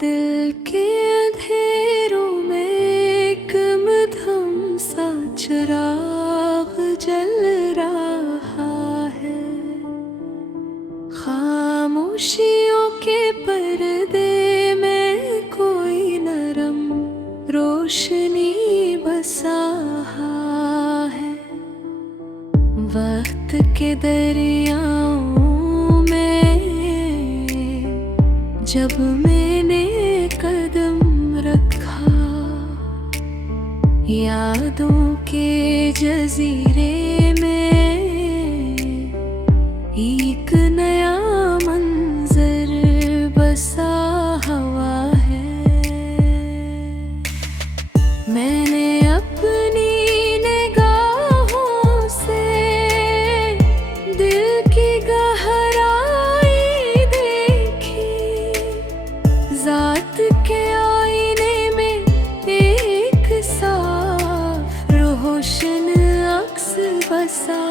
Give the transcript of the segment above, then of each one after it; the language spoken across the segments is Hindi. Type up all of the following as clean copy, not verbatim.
दिल के अंधेरों में एक मध्यम सा चिराग जल रहा है। खामोशियों के पर्दे में कोई नरम रोशनी बसा है। वक्त के दरियाओं में जब मैंने कदम रखा, यादों के जजीरे में एक नया मंजर बसा हुआ है। मैंने अपनी निगाहों से दिल की गहराई देखी। ज़ात के आईने में एक साफ रोशन अक्स बसा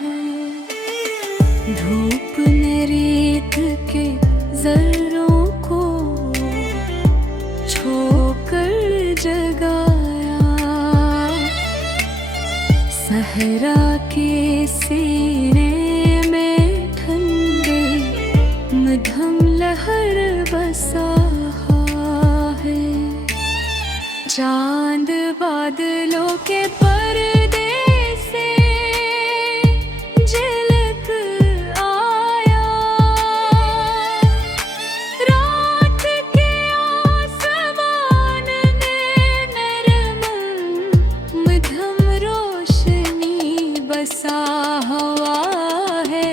है। धूप ने रेत के जर्रों को छोकर जगाया। सहरा के सीने में ठंडे मध्यम लहर बसा है। चांद बादलों के पर्दे से झलक आया। रात के आसमान में नरम मध्यम रोशनी बसा हुआ है।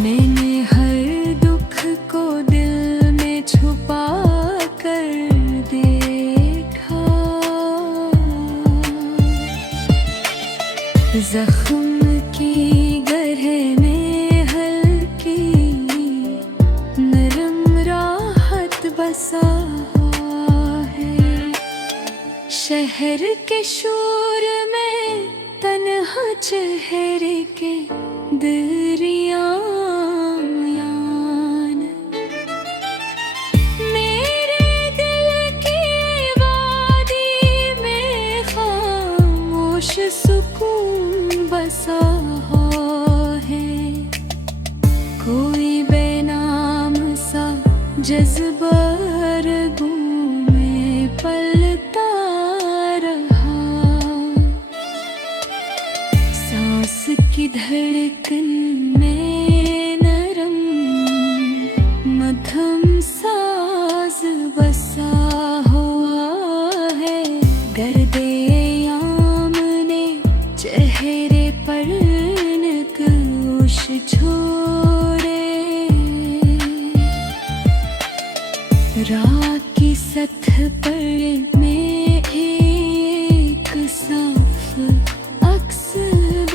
मैंने हर दुख को दिल में छुपा कर देखा। जख्म की गरह में हल्की नरम राहत बसा है। शहर के शोर में तन्हा चेहरे के दरियान मेरे दिल की वादी में खामोश सुकून बसा है। कोई बेनाम सा जज्बा रगों में पलता रहा। सांस की धड़कन में नरम मध्यम साज बसा हुआ है। दर्दे याम ने चेहरे पर नक्श छोड़े। रात की सतह पर में एक साफ अक्स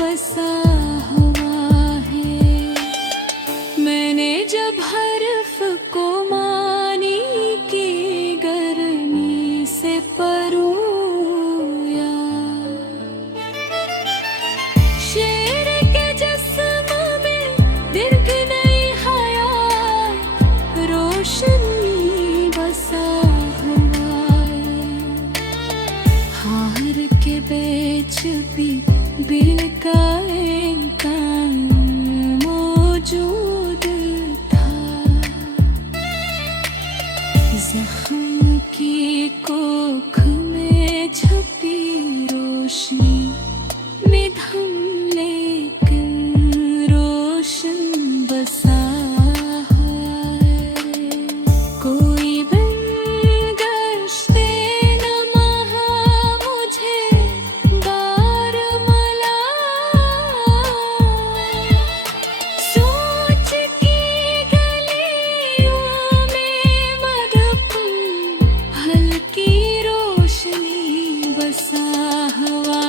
बसा हुआ है। मैंने जब हर्फ को मानी की गर्मी से परोया। शेर के जिस्म में दीर्घ नई हयात रोशनी बसा हुआ है। हार के बेच भी दिल का इंसान मौजूद था। जख्म की कोख में छपी रोशनी निधम लेकिन रोशन बसा है। कोई बिन गश्ते नमः मुझे बारमला। सोच की गलियों में मदफून हल्की रोशनी बसा हुआ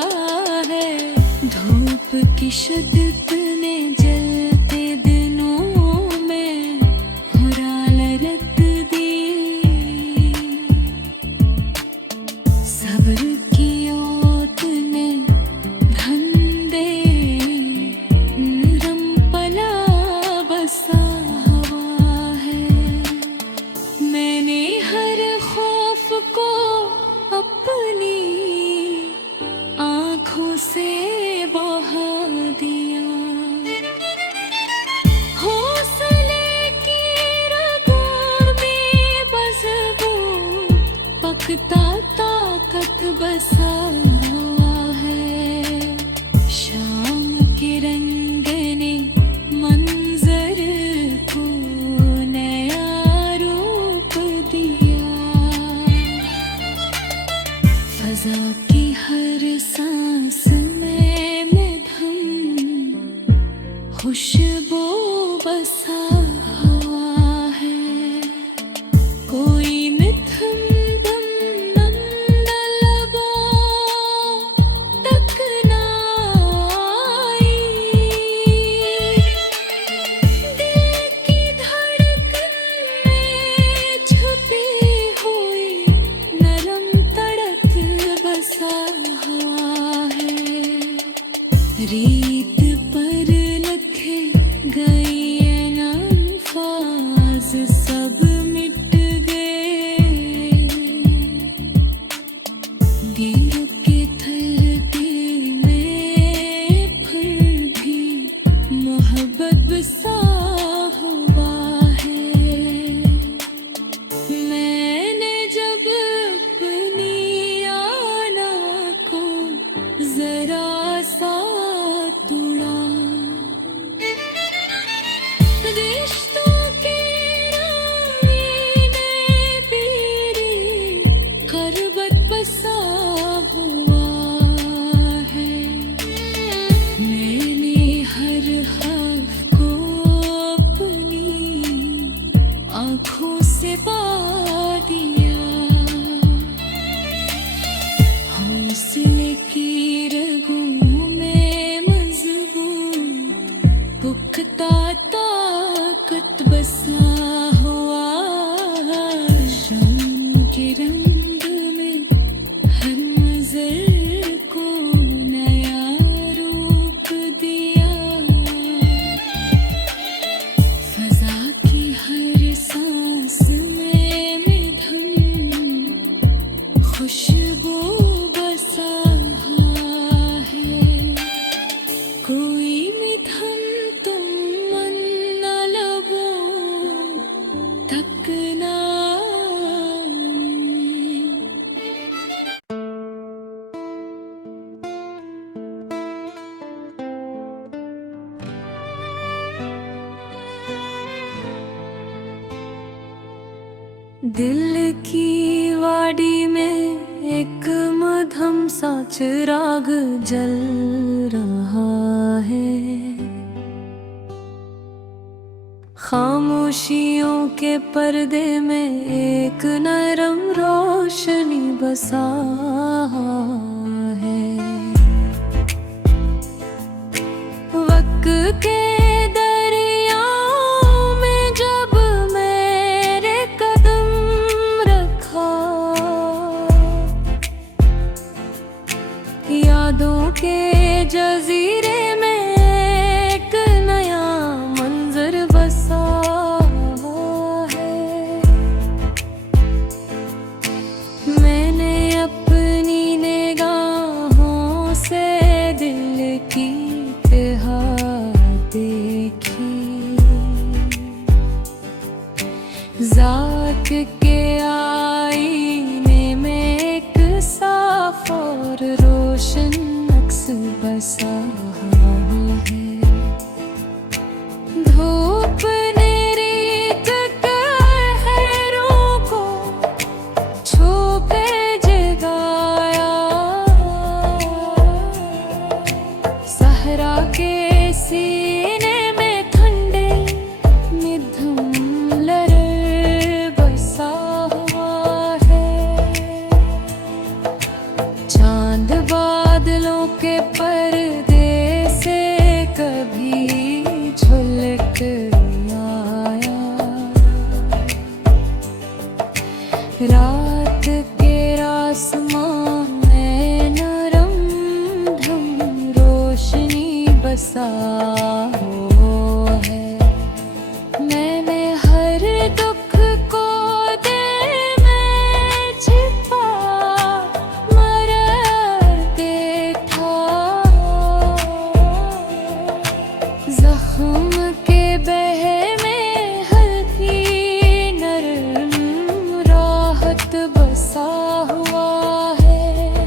है। धूप की शिद्दत ने जलते दिनों में हुरारत दी। सब्र की ओट ने धंधे नरम पला बसा हुआ है। मैंने बसा हुआ है। शाम के रंग ने मंजर को नया रूप दिया। फजा की हर सांस में मधुम खुशबू बसा हुआ है। कोई मिथुन दम नंद लबों तक ना आई। दिल की धड़कन में छुपी हुई नरम तड़प बसा हुआ है। रीत पर लिखे गए अल्फाज सब मिट गए। दिल के धरती में फिर भी मोहब्बत बसा हुआ है। मैंने जब अपनी आना को जरा सा तोड़ा। रिश्तों के रानी ने तेरी खरबत बसा हुआ है। मैंने हर हर्फ को अपनी आँखों से पा दिया। हौसले की रगों में मजबूत पुख्ता ताकत बसा हुआ। शम्म के रंग में हर नजर को नया रूप दिया। फजा की हर सांस में मधुम खुशबू बसा हुआ है। कोई मिथुन तुम मन न लबों तक ना दिल की वाड़ी में एक मधम सा चिराग जल रहा है। खामोशियों के पर्दे में एक नरम रोशनी बसा है। वक्त के दरियाओं में जब मेरे कदम रखा। यादों के जजीरे में एक नया मंजर बसा है। मैंने अपनी निगाहों से दिल की तह देखी। जात के आईने में एक साफ और रोशन अक्स बसा है। धूप ने रीत कहरों को छू के जगाया। सहरा के सीने में ठंडे मधुम लहर बसा हुआ है। चांद बादलों के पर्दे से कभी झलक आया। रात के आसमान में नरम धम रोशनी बसा हुआ है। मैंने हर दुख को दिल में छिपा मरर देखा। जख्म के बहे में हल्की नरम राहत बसा हुआ है।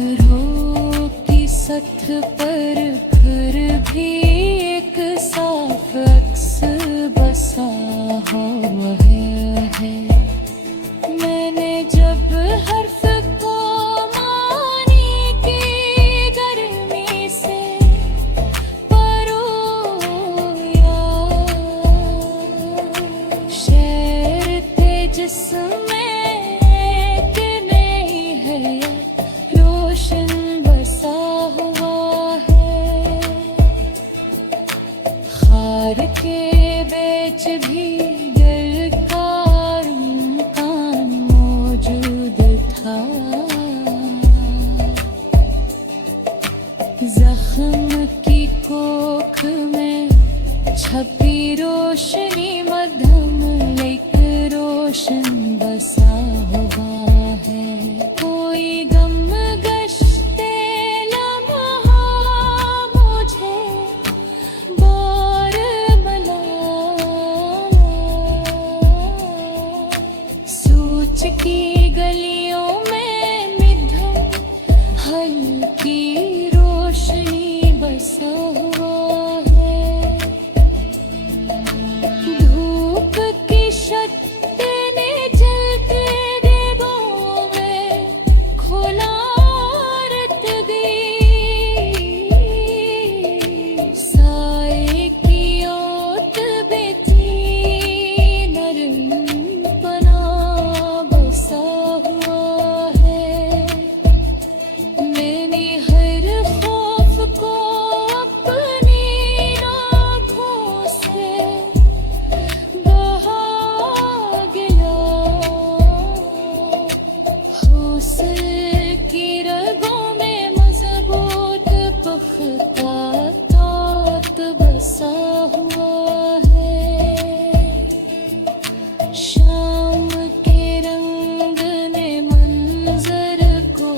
पत्थरों की सत्थ पर फिर भी एक साफ अक्स बसा हुआ है। मैंने जब हर्फ को मानी की गर्मी से परोया, शेर थे जिसमें के बेच भी दिल का इम्कान मौजूद था। जख्म की कोख में छपी रोशनी मध्यम एक रोशन बसा हुआ है। कोई गम गश्ते लम्हा मुझे की गलियों में मिधम हल्की रोशनी बसा हुआ है। धूप की शक्ति ने जलते देवों में खुला रत दी। साए की ओट भी थी नरम बना शाम के रंग ने मंजर को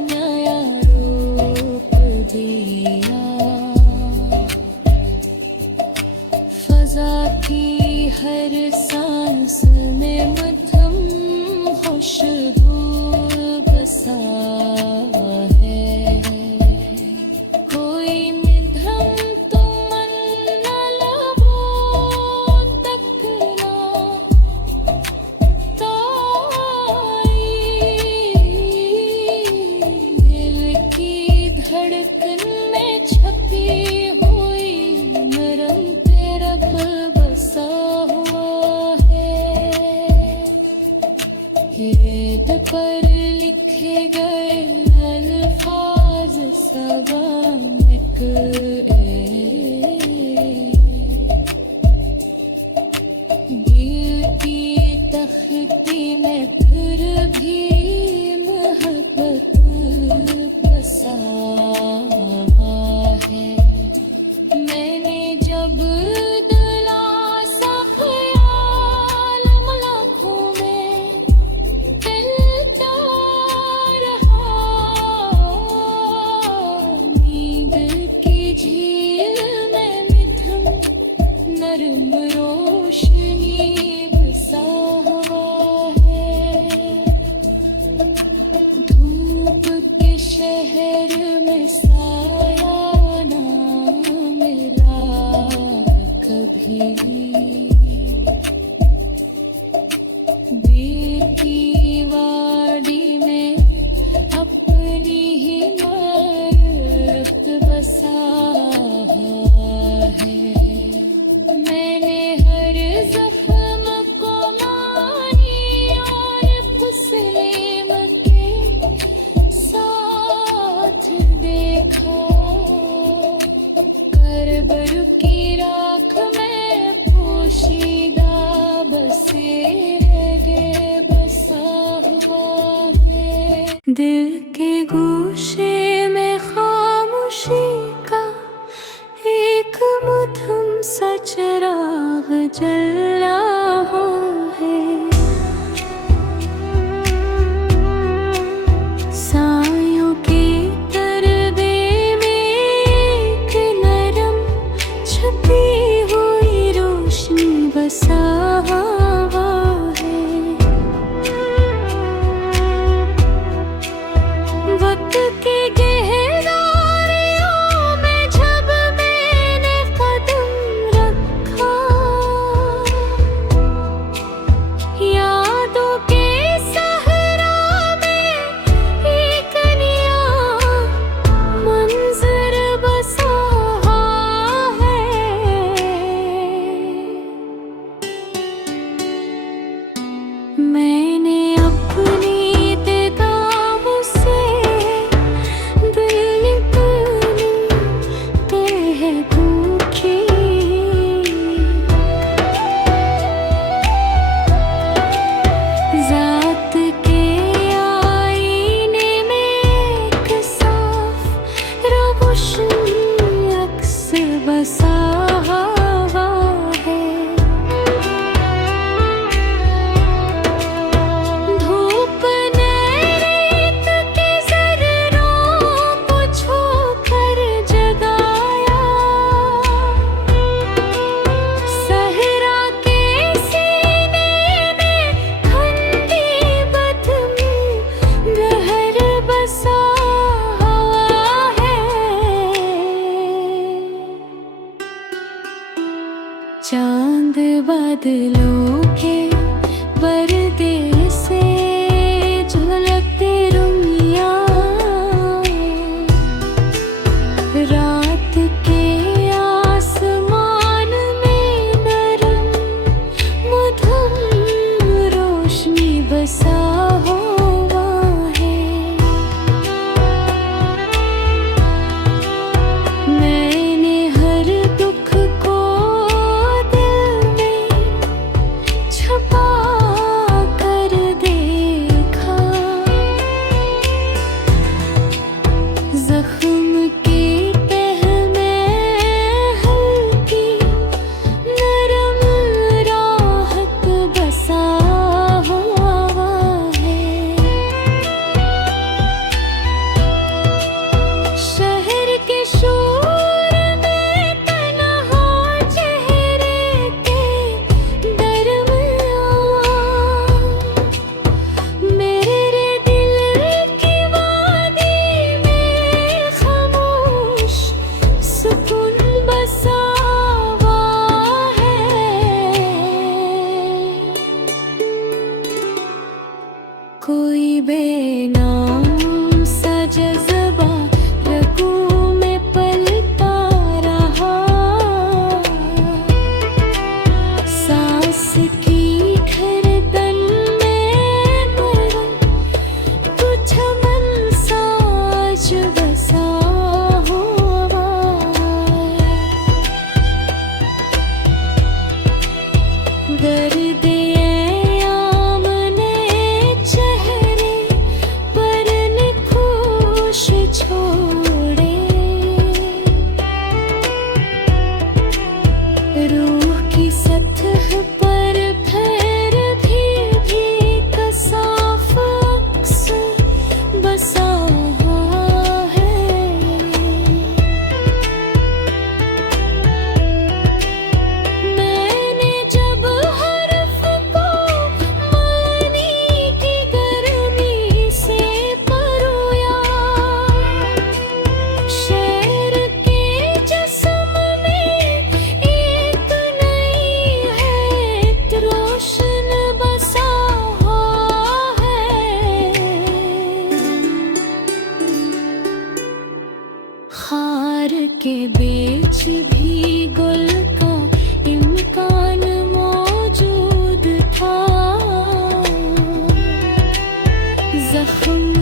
नया रूप दिया। फजा की हर सांस में मध्यम खुशबू बसा है। कोई मिधम धड़कन में छपी हुई नरम तेरा बसा हुआ है। गेट पर लिखे गए अल्फाज सबानिक दिल की तख्ती में फिर भी मोहब्बत बसा है। मैंने जब दिलासा ख्याल लाखों में खिलता रहा। नींद की झील में मिधम नरम रोशनी बसा हुआ है। धूप के शहर में साया ना मिला कभी। बेटी वाड़ी में अपनी ही मारत बसा है। मैंने हर जख्म को मानी और फुसलेम के साथ देखा। करबर की राख में पोशीदा बसेरे बसा हुआ है। दिल के गोशे में खामोशी का एक मध्यम सा चिराग जल रहा है। सायों के पर्दे में एक नरम छपी हुई रोशनी बसा हुआ है। वक्त की गहराइयों में जब मैंने कदम रखा, यादों के सहरा में एक नया मंजर बसा है। मैंने अपनी निगाहों से दिल इतनी तहक़ीक़ की, ज़ात के आईने में एक साफ रोशन अक्स बसा हुआ है। धूप ने रेत के ज़र्रों को छूकर जगाया, सहरा के सीने में ठंडी बदम गहर बसा हुआ है। चांद बादलों के पर्दे से झलकते रुमिया, रात के आसमान में नरम मधुर रोशनी बसा हुआ है। मैंने हर दुख को दिल में छुपा कर देखा, जख्म की तह में हल्की नरम राहत बसा हुआ है। शहर के शोर में तन्हा चेहरे के दरमियां, मेरे दिल की वादी में खामोश सुकून बसा हुआ है। कोई बेनाम सा जज़्बा रगों में पलता रहा, सांस की धड़कन में नरम कुछ मन साज बसा हुआ है। दर्द ऐयाम ने चेहरे पर निखोश छोड़े, रूह की सतह पर फिर भी कसाफ अक्स बसा हुआ है। मैंने जब हर्फ को मानी की गर्मी से परोया, शेर के जिस्म में एक नई हैत रोशन बसा हुआ है। खार के बीच भी गुल का इम्कान मौजूद था, जख्म